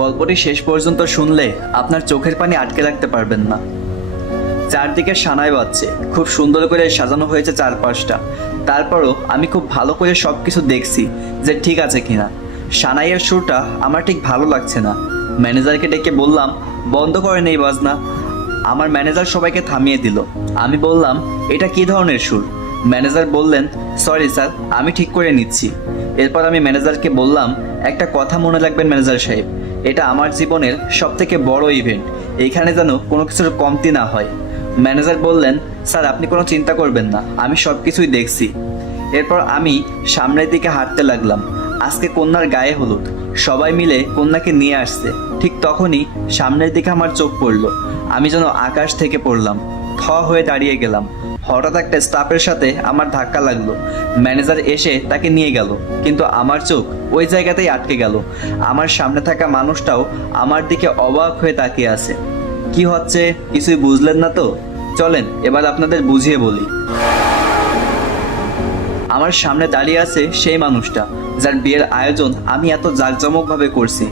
গল্পটি শেষ পর্যন্ত শুনলে আপনার চোখের পানি আটকে রাখতে পারবেন না। চারদিকে সানাই বাজছে, খুব সুন্দর করে সাজানো হয়েছে চারপাশটা। তারপরও আমি খুব ভালো করে সব কিছু দেখছি যে ঠিক আছে কিনা। সানাইয়ের সুরটা আমার ঠিক ভালো লাগছে না। ম্যানেজারকে ডেকে বললাম, বন্ধ করেন এই বাজনা। আমার ম্যানেজার সবাইকে থামিয়ে দিল। আমি বললাম, এটা কি ধরনের সুর? ম্যানেজার বললেন, সরি স্যার, আমি ঠিক করে নিচ্ছি। এরপর আমি ম্যানেজারকে বললাম, একটা কথা মনে রাখবেন ম্যানেজার সাহেব, এটা আমার জীবনের সবথেকে বড় ইভেন্ট, এইখানে যেন কোনো কিছুর কমতি না হয়। ম্যানেজার বললেন, স্যার আপনি কোনো চিন্তা করবেন না, আমি সব কিছুই দেখছি। এরপর আমি সামনের দিকে হাঁটতে লাগলাম। আজকে কন্যার গায়ে হলুদ, সবাই মিলে কন্যাকে নিয়ে আসছে। ঠিক তখনই সামনের দিকে আমার চোখ পড়ল। আমি যেন আকাশ থেকে পড়লাম, থ হয়ে দাঁড়িয়ে গেলাম। হঠাৎ একটা স্টাফের সাথে আমার ধাক্কা লাগলো। ম্যানেজার এসে তাকে নিয়ে গেল, কিন্তু আমার চোখ ওই জায়গাতেই আটকে গেল। আমার সামনে থাকা মানুষটাও আমার দিকে অবাক হয়ে তাকিয়ে আছে। কি হচ্ছে কিছুই বুঝলেন না তো? চলেন এবার আপনাদের বুঝিয়ে বলি। আমার সামনে দাঁড়িয়ে আছে সেই মানুষটা যার বিয়ের আয়োজন আমি এত জাঁকজমকভাবে করছি।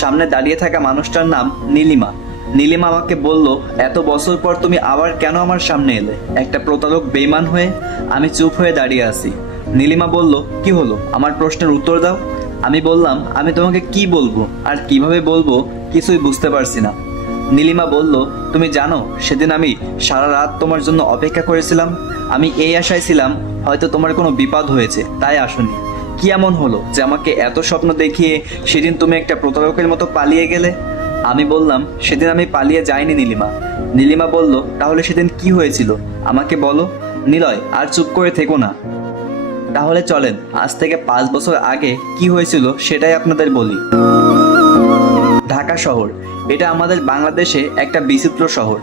সামনে দাঁড়িয়ে থাকা মানুষটার নাম নীলিমা। নীলিমা আমাকে বলল, এত বছর পর তুমি আবার কেন আমার সামনে এলে, একটা প্রতারক বেঈমান হয়ে? আমি চুপ হয়ে দাঁড়িয়ে আছি। নীলিমা বলল, কি হলো, আমার প্রশ্নের উত্তর দাও। আমি বললাম, আমি তোমাকে কি বলবো আর কিভাবে বলবো কিছুই বুঝতে পারছি না। নীলিমা বলল, তুমি জানো সেদিন আমি সারা রাত তোমার জন্য অপেক্ষা করেছিলাম। আমি এই আশায় ছিলাম হয়তো তোমার কোনো বিপদ হয়েছে, তাই আসনি। কি এমন হলো যে আমাকে এত স্বপ্ন দেখিয়ে সেদিন তুমি একটা প্রতারকের মতো পালিয়ে গেলে? আমি বললাম, সেদিন আমি পালিয়ে যাইনি নীলিমা। নীলিমা বলল, তাহলে সেদিন কি হয়েছিল আমাকে বলো। নিলয়, আর চুপ করে থেকো না। তাহলে চলেন আজ থেকে 5 বছর আগে কি হয়েছিল সেটাই আপনাদের বলি। ঢাকা শহর, এটা আমাদের বাংলাদেশে একটা বিচিত্র শহর।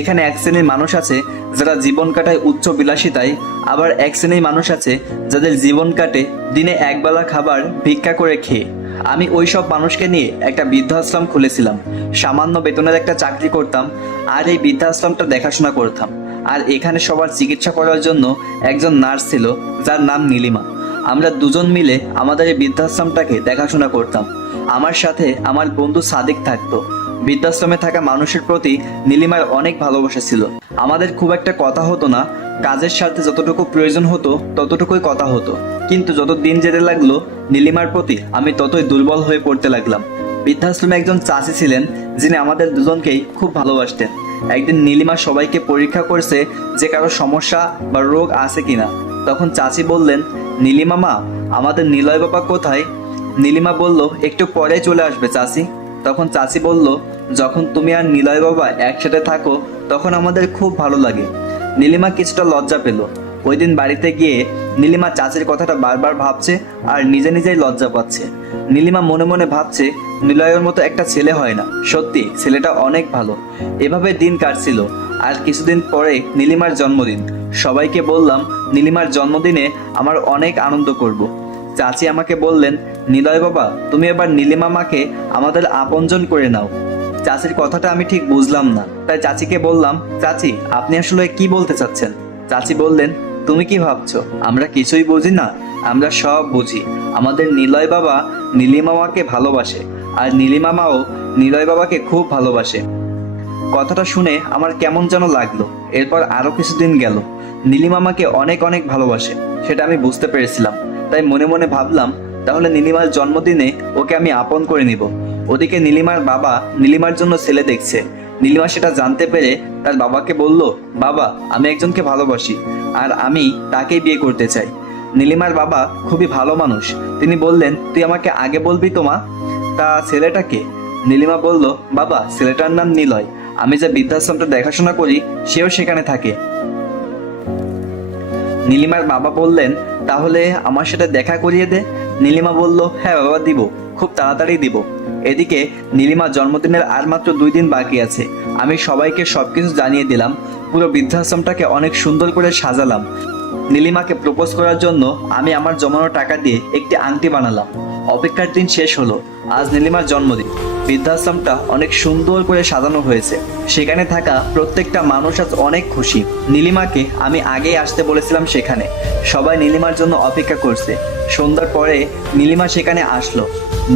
এখানে এক শ্রেণীর মানুষ আছে যারা জীবন কাটায় উচ্চ বিলাসিতায়, আবার এক শ্রেণীর মানুষ আছে যাদের জীবন কাটে দিনে একবেলা খাবার ভিক্ষা করে খেয়ে। আমি ওই সব মানুষকে নিয়ে একটা বৃদ্ধাশ্রম খুলেছিলাম। সামান্য বেতনের একটা চাকরি করতাম আর এই বৃদ্ধাশ্রমটা দেখাশোনা করতাম। আর এখানে সবার চিকিৎসা করার জন্য একজন নার্স ছিল যার নাম নীলিমা। আমরা দুজন মিলে আমাদের এই বৃদ্ধাশ্রমটাকে দেখাশোনা করতাম। আমার সাথে আমার বন্ধু সাদিক থাকতো। বৃদ্ধাশ্রমে থাকা মানুষের প্রতি নীলিমার অনেক ভালোবাসা ছিল। আমাদের খুব একটা কথা হতো না, কাজের স্বার্থে যতটুকু প্রয়োজন হতো ততটুকুই কথা হতো। কিন্তু যত দিন যেতে লাগলো নীলিমার প্রতি আমি ততই দুর্বল হয়ে পড়তে লাগলাম। বৃদ্ধাশ্রমে একজন চাচি ছিলেন যিনি আমাদের দুজনকেই খুব ভালোবাসতেন। একদিন নীলিমা সবাইকে পরীক্ষা করছে যে কারো সমস্যা বা রোগ আছে কিনা। তখন চাচি বললেন, নীলিমা মা, আমাদের নিলয় বাবা কোথায়? নীলিমা বলল, একটু পরে চলে আসবে চাচি। তখন চাচি বলল, যখন তুমি আর নিলয় বাবা একসাথে থাকো তখন আমাদের খুব ভালো লাগে। নীলিমা কিছুটা লজ্জা পেল। ওই দিন বাড়িতে গিয়ে নীলিমা চাচির কথাটা বারবার ভাবছে আর নিজে নিজেই লজ্জা পাচ্ছে। নীলিমা মনে মনে ভাবছে, নিলয়ের মতো একটা ছেলে হয় না, সত্যি ছেলেটা অনেক ভালো। এভাবে দিন কাটছিল। আর কিছুদিন পরে নীলিমার জন্মদিন। সবাইকে বললাম নীলিমার জন্মদিনে আমার অনেক আনন্দ করব। চাচি আমাকে বললেন, নিলয় বাবা, তুমি এবার নীলিমা মাকে আমাদের আপনজন করে নাও। চাচির কথাটা আমি ঠিক বুঝলাম না, তাই চাচিকে বললাম, চাচি আপনি আসলে কি বলতে চাচ্ছেন? চাচি বললেন, তুমি কি ভাবছো আমরা কিছুই বুঝি না? আমরা সব বুঝি। আমাদের নিলয় বাবা নীলিমা মাকে ভালোবাসে আর নীলিমা মাও নিলয় বাবাকে খুব ভালোবাসে। কথাটা শুনে আমার কেমন যেন লাগলো। এরপর আরো কিছুদিন গেল। নীলিমা মাকে অনেক অনেক ভালোবাসে, সেটা আমি বুঝতে পেরেছিলাম। তাই মনে মনে ভাবলাম, তাহলে নীলিমার জন্মদিনে ওকে আমি আপন করে নিব। ওদিকে নীলিমার বাবা নীলিমার জন্য ছেলে দেখছে। নীলিমা সেটা জানতে পেরে তার বাবাকে বলল, বাবা, আমি একজনকে ভালোবাসি আর আমি তাকেই বিয়ে করতে চাই। নীলিমার বাবা খুবই ভালো মানুষ। তিনি বললেন, তুই আমাকে আগে বলবি তো মা, তা ছেলেটাকে? নীলিমা বলল, বাবা, ছেলেটার নাম নিলয়। আমি যে বৃদ্ধাশ্রমটা দেখাশোনা করি সেও সেখানে থাকে। নীলিমার বাবা বললেন, তাহলে আমার সাথে দেখা করিয়ে দে। নীলিমা বলল, হ্যাঁ বাবা, দিব, খুব তাড়াতাড়ি দিব। এদিকে নীলিমার জন্মদিনের আর মাত্র 2 দিন বাকি আছে। আমি সবাইকে সবকিছু জানিয়ে দিলাম। পুরো বৃদ্ধাশ্রমটাকে অনেক সুন্দর করে সাজালাম। নীলিমাকে প্রপোজ করার জন্য আমি আমার জমানো টাকা দিয়ে একটি আংটি বানালাম। অপেক্ষার দিন শেষ হলো। আজ নীলিমার জন্মদিন। বৃদ্ধাশ্রমটা অনেক সুন্দর করে সাজানো হয়েছে। সেখানে থাকা প্রত্যেকটা মানুষ আজ অনেক খুশি। নীলিমাকে আমি আগেই আসতে বলেছিলাম সেখানে। সবাই নীলিমার জন্য অপেক্ষা করছে। সন্ধ্যার পরে নীলিমা সেখানে আসলো।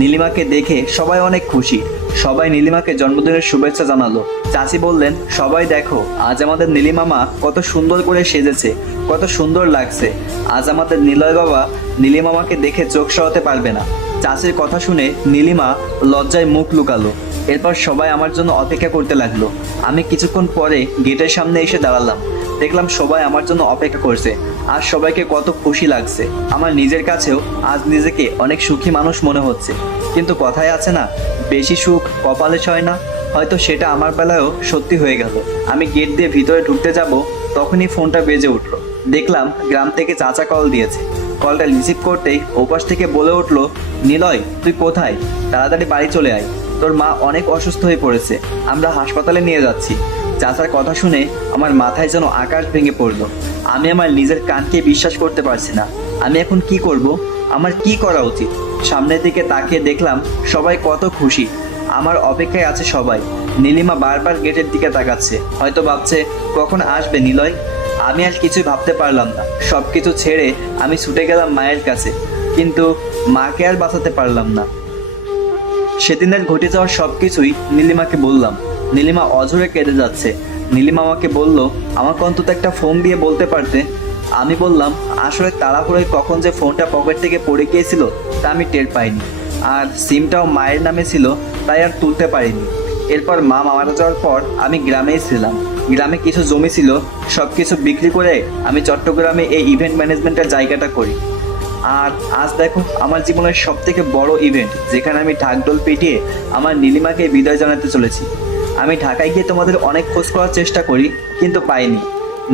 নীলিমাকে দেখে সবাই অনেক খুশি। সবাই নীলিমাকে জন্মদিনের শুভেচ্ছা জানালো। চাচি বললেন, সবাই দেখো আজ আমাদের নীলিমা মা কত সুন্দর করে সেজেছে, কত সুন্দর লাগছে। আজ আমাদের নিলয় বাবা নীলিমামাকে দেখে চোখ সরাতে পারবে না। চাচির কথা শুনে নীলিমা লজ্জায় মুখ লুকালো। এরপর সবাই আমার জন্য অপেক্ষা করতে লাগলো। আমি কিছুক্ষণ পরে গেটের সামনে এসে দাঁড়ালাম। দেখলাম সবাই আমার জন্য অপেক্ষা করছে। আজ সবাইকে কত খুশি লাগছে। আমার নিজের কাছেও আজ নিজেকে অনেক সুখী মানুষ মনে হচ্ছে। কিন্তু কথায় আছে না, বেশি সুখ কপালে ছয় না, হয়তো সেটা আমার বেলায়ও সত্যি হয়ে গেল। আমি গেট দিয়ে ভিতরে ঢুকতে যাব, তখনই ফোনটা বেজে উঠলো। দেখলাম গ্রাম থেকে চাচা কল দিয়েছে। কলটা রিসিভ করতেই ওপাশ থেকে বলে উঠলো, নিলয় তুই কোথায়? তাড়াতাড়ি বাড়ি চলে আয়, তোর মা অনেক অসুস্থ হয়ে পড়েছে, আমরা হাসপাতালে নিয়ে যাচ্ছি। চাচার কথা শুনে আমার মাথায় যেন আকাশ ভেঙে পড়লো। আমি আমার নিজের কানকে বিশ্বাস করতে পারছি না। আমি এখন কি করব? আমার কি করা উচিত? সামনের দিকে তাকিয়ে দেখলাম সবাই কত খুশি। আমার অপেক্ষায় আছে সবাই। নীলিমা বারবার গেটের দিকে তাকাচ্ছে, হয়তো ভাবছে কখন আসবে নিলয়। আমি আর কিছুই ভাবতে পারলাম না। সব কিছু ছেড়ে আমি ছুটে গেলাম মায়ের কাছে, কিন্তু মাকে আর বাঁচাতে পারলাম না। সেদিনের ঘটে যাওয়ার সব কিছুই নীলিমাকে বললাম। নীলিমা অঝরে কেঁদে যাচ্ছে। নীলিমা আমাকে বলল, আমাকে অন্তত একটা ফোন দিয়ে বলতে পারতে। আমি বললাম, আসলে তাড়াহুড়োয় কখন যে ফোনটা পকেট থেকে পড়ে গিয়েছিল তা আমি টের পাইনি, আর সিমটাও মায়ের নামে ছিল, তাই আর তুলতে পারিনি। এরপর মা মারা যাওয়ার পর আমি গ্রামেই ছিলাম। গ্রামে কিছু জমি ছিল, সব কিছু বিক্রি করে আমি চট্টগ্রামে এই ইভেন্ট ম্যানেজমেন্টের জায়গাটা করি। আর আজ দেখো আমার জীবনের সব থেকে বড় ইভেন্ট, যেখানে আমি ঢাকঢোল পিটিয়ে আমার নীলিমাকে বিদায় জানাতে চলেছি। আমি ঢাকায় গিয়ে তোমাদের অনেক খোঁজ করার চেষ্টা করি, কিন্তু পাইনি।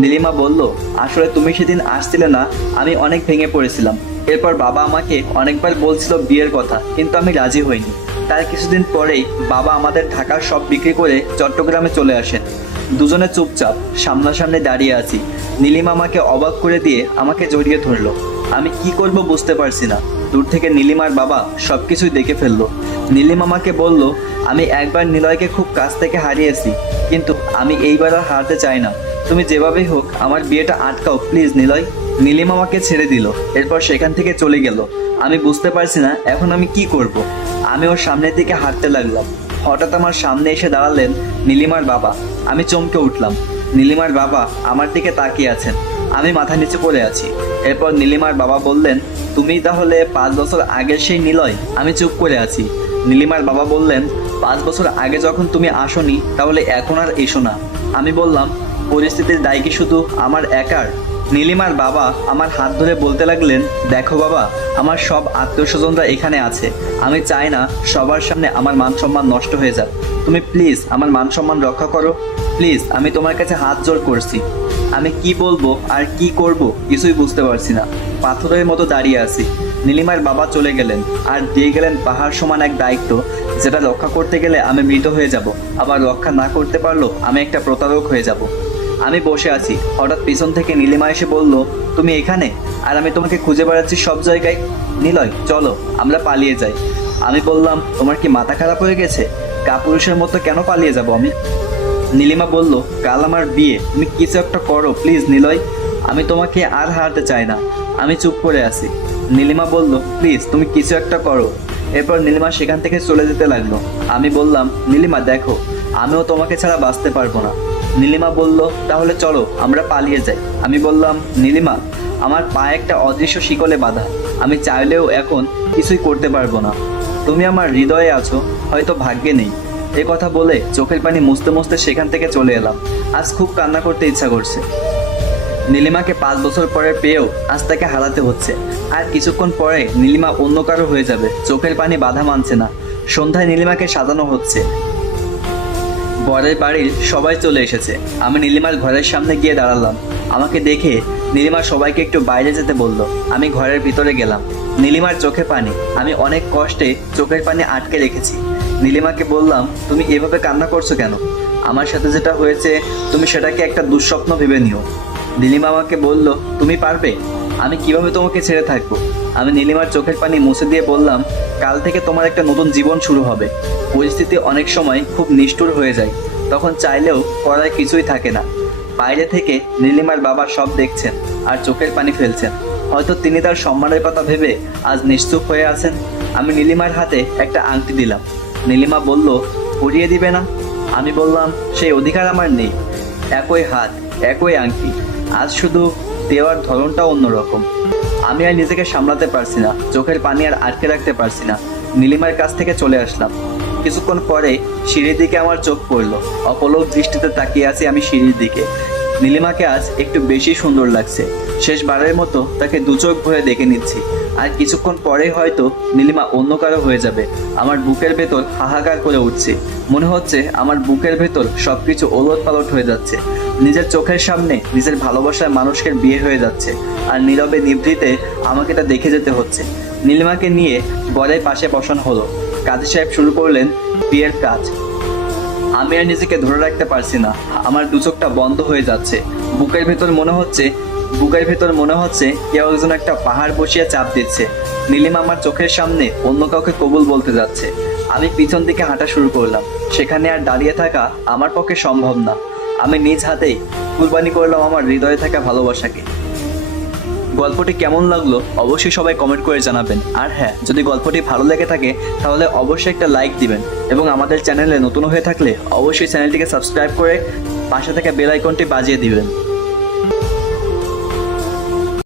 নীলিমা বলল, আসলে তুমি সেদিন আসছিলে না, আমি অনেক ভেঙে পড়েছিলাম। এরপর বাবা আমাকে অনেকবার বলছিল বিয়ের কথা, কিন্তু আমি রাজি হইনি। তার কিছুদিন পরেই বাবা আমাদের ঢাকার সব বিক্রি করে চট্টগ্রামে চলে আসেন। দুজনে চুপচাপ সামনাসামনি দাঁড়িয়ে আছি। নীলিমা আমাকে অবাক করে দিয়ে আমাকে জড়িয়ে ধরলো। আমি কি করব বুঝতে পারছি না। দূর থেকে নীলিমার বাবা সবকিছুই দেখে ফেললো। নীলিমা আমাকে বলল, আমি একবার নিলয়কে খুব কাছ থেকে হারিয়েছি, কিন্তু আমি এইবার আর হারতে চাই না। তুমি যেভাবেই হোক আমার বিয়েটা আটকাও প্লিজ নিলয়। নীলিমা আমাকে ছেড়ে দিল। এরপর সেখান থেকে চলে গেল। আমি বুঝতে পারছি না এখন আমি কি করব। আমি ওর সামনের দিকে হাঁটতে লাগলাম। হঠাৎ আমার সামনে এসে দাঁড়ালেন নীলিমার বাবা। আমি চমকে উঠলাম। নীলিমার বাবা আমার দিকে তাকিয়ে আছেন। আমি মাথা নিচে পড়ে আছি। এরপর নীলিমার বাবা বললেন, তুমি তাহলে 5 বছর আগের সেই নিলয়? আমি চুপ করে আছি। নীলিমার বাবা বললেন, 5 বছর আগে যখন তুমি আসোনি, তাহলে এখন আর এসো না। আমি বললাম, পরিস্থিতির দায় কি শুধু আমার একার? নীলিমার বাবা আমার হাত ধরে বলতে লাগলেন, দেখো বাবা, আমার সব আত্মীয় স্বজনরা এখানে আছে। আমি চাই না সবার সামনে আমার মান সম্মান নষ্ট হয়ে যাক। তুমি প্লিজ আমার মান সম্মান রক্ষা করো, প্লিজ। আমি তোমার কাছে হাত জোড় করছি। আমি কি বলবো আর কি করব কিছুই বুঝতে পারছি না। পাথরের মতো দাঁড়িয়ে আছি। নীলিমার বাবা চলে গেলেন আর দিয়ে গেলেন পাহাড় সমান এক দায়িত্ব, যেটা রক্ষা করতে গেলে আমি মৃত হয়ে যাব, আবার রক্ষা না করতে পারলেও আমি একটা প্রতারক হয়ে যাব। আমি বসে আছি, হঠাৎ পিছন থেকে নীলিমা এসে বলল, তুমি এখানে? আর আমি তোমাকে খুঁজে বেড়াচ্ছি সব জায়গায়। নিলয় চলো আমরা পালিয়ে যাই। আমি বললাম, তোমার কি মাথা খারাপ হয়ে গেছে? কাপুরুষের মতো কেন পালিয়ে যাব আমি? নীলিমা বলল, কাল আমার বিয়ে, তুমি কিছু একটা করো প্লিজ নিলয়। আমি তোমাকে আর হারাতে চাই না। আমি চুপ করে আছি। নীলিমা বলল, প্লিজ তুমি কিছু একটা করো। এরপর নীলিমা সেখান থেকে চলে যেতে লাগলো। আমি বললাম, নীলিমা দেখো, আমিও তোমাকে ছাড়া বাঁচতে পারবো না। নীলিমা বলল, তাহলে চলো আমরা পালিয়ে যাই। আমি বললাম, নীলিমা, আমার পায়ে একটা অদৃশ্য শিকলে বাঁধা, আমি চাইলেও এখন কিছুই করতে পারবো না। তুমি আমার হৃদয়ে আছো, হয়তো ভাগ্যে নেই। এ কথা বলে চোখের পানি মুছতে মুছতে সেখান থেকে চলে এলাম। আজ খুব কান্না করতে ইচ্ছা করছে। নীলিমাকে 5 বছর পরে পেয়েও আজ তাকে হারাতে হচ্ছে। আর কিছুক্ষণ পরে নীলিমা অন্য কারো হয়ে যাবে। চোখের পানি বাধা মানছে না। সন্ধ্যায় নীলিমাকে সাজানো হচ্ছে। বরের বাড়ির সবাই চলে এসেছে। আমি নীলিমার ঘরের সামনে গিয়ে দাঁড়ালাম। আমাকে দেখে নীলিমা সবাইকে একটু বাইরে যেতে বলল। আমি ঘরের ভিতরে গেলাম। নীলিমার চোখে পানি। আমি অনেক কষ্টে চোখের পানি আটকে রেখেছি। নীলিমাকে বললাম, তুমি এভাবে কান্না করছো কেন? আমার সাথে যেটা হয়েছে তুমি সেটাকে একটা দুঃস্বপ্ন ভেবে নিও। নীলিমা আমাকে বলল, তুমি পারবে? আমি কিভাবে তোমাকে ছেড়ে থাকবো? আমি নীলিমার চোখের পানি মুছে দিয়ে বললাম, কাল থেকে তোমার একটা নতুন জীবন শুরু হবে। পরিস্থিতি অনেক সময় খুব নিষ্ঠুর হয়ে যায়, তখন চাইলেও করার কিছুই থাকে না। বাইরে থেকে নীলিমার বাবা সব দেখছেন আর চোখের পানি ফেলছেন। হয়তো তিনি তার সম্মানের কথা ভেবে আজ নিশ্চুপ হয়ে আছেন। আমি নীলিমার হাতে একটা আংটি দিলাম। নীলিমা বলল, পরিয়ে দিবে না? আমি বললাম, সেই অধিকার আমার নেই। একই হাত, একই আংটি, আজ শুধু দেওয়ার ধরনটা অন্যরকম। আমি আর নিজেকে সামলাতে পারছি না, চোখের পানি আর আটকে রাখতে পারছি না। নীলিমার কাছ থেকে চলে আসলাম। কিছুক্ষণ পরে সিঁড়ির দিকে আমার চোখ পড়ল। অপলক দৃষ্টিতে তাকিয়ে আছি আমি সিঁড়ির দিকে। নীলিমাকে আজ একটু বেশি সুন্দর লাগছে। শেষবারের মতো তাকে দু চোখ ভরে দেখে নিচ্ছি। আর কিছুক্ষণ পরেই হয়তো নীলিমা অন্য কারো হয়ে যাবে। আমার বুকের ভেতর হাহাকার করে উঠছে। মনে হচ্ছে আমার বুকের ভেতর সবকিছু ওলট পালট হয়ে যাচ্ছে। নিজের চোখের সামনে নিজের ভালোবাসার মানুষের বিয়ে হয়ে যাচ্ছে, আর নীরবে নিভৃতে আমাকে তা দেখে যেতে হচ্ছে। নীলিমাকে নিয়ে বরের পাশে বসানো হলো। কাজী সাহেব শুরু করলেন বিয়ের কাজ। আমি আর নিজেকে ধরে রাখতে পারছি না। আমার দু চোখটা বন্ধ হয়ে যাচ্ছে। বুকের ভেতর মনে হচ্ছে কেউ একজন একটা পাহাড় বসিয়ে চাপ দিচ্ছে। নীলিমা আমার চোখের সামনে অন্য কাউকে কবুল বলতে যাচ্ছে। আমি পিছন দিকে হাঁটা শুরু করলাম। সেখানে আর দাঁড়িয়ে থাকা আমার পক্ষে সম্ভব না। আমি নিজ হাতেই কুরবানি করলাম আমার হৃদয়ে থাকা ভালোবাসাকে। গল্পটি কেমন লাগলো অবশ্যই সবাই কমেন্ট করে জানাবেন। আর হ্যাঁ, যদি গল্পটি ভালো লেগে থাকে তাহলে অবশ্যই একটা লাইক দিবেন, এবং আমাদের চ্যানেলে নতুন হয়ে থাকলে অবশ্যই চ্যানেলটিকে সাবস্ক্রাইব করে পাশে থাকা বেল আইকনটি বাজিয়ে দিবেন।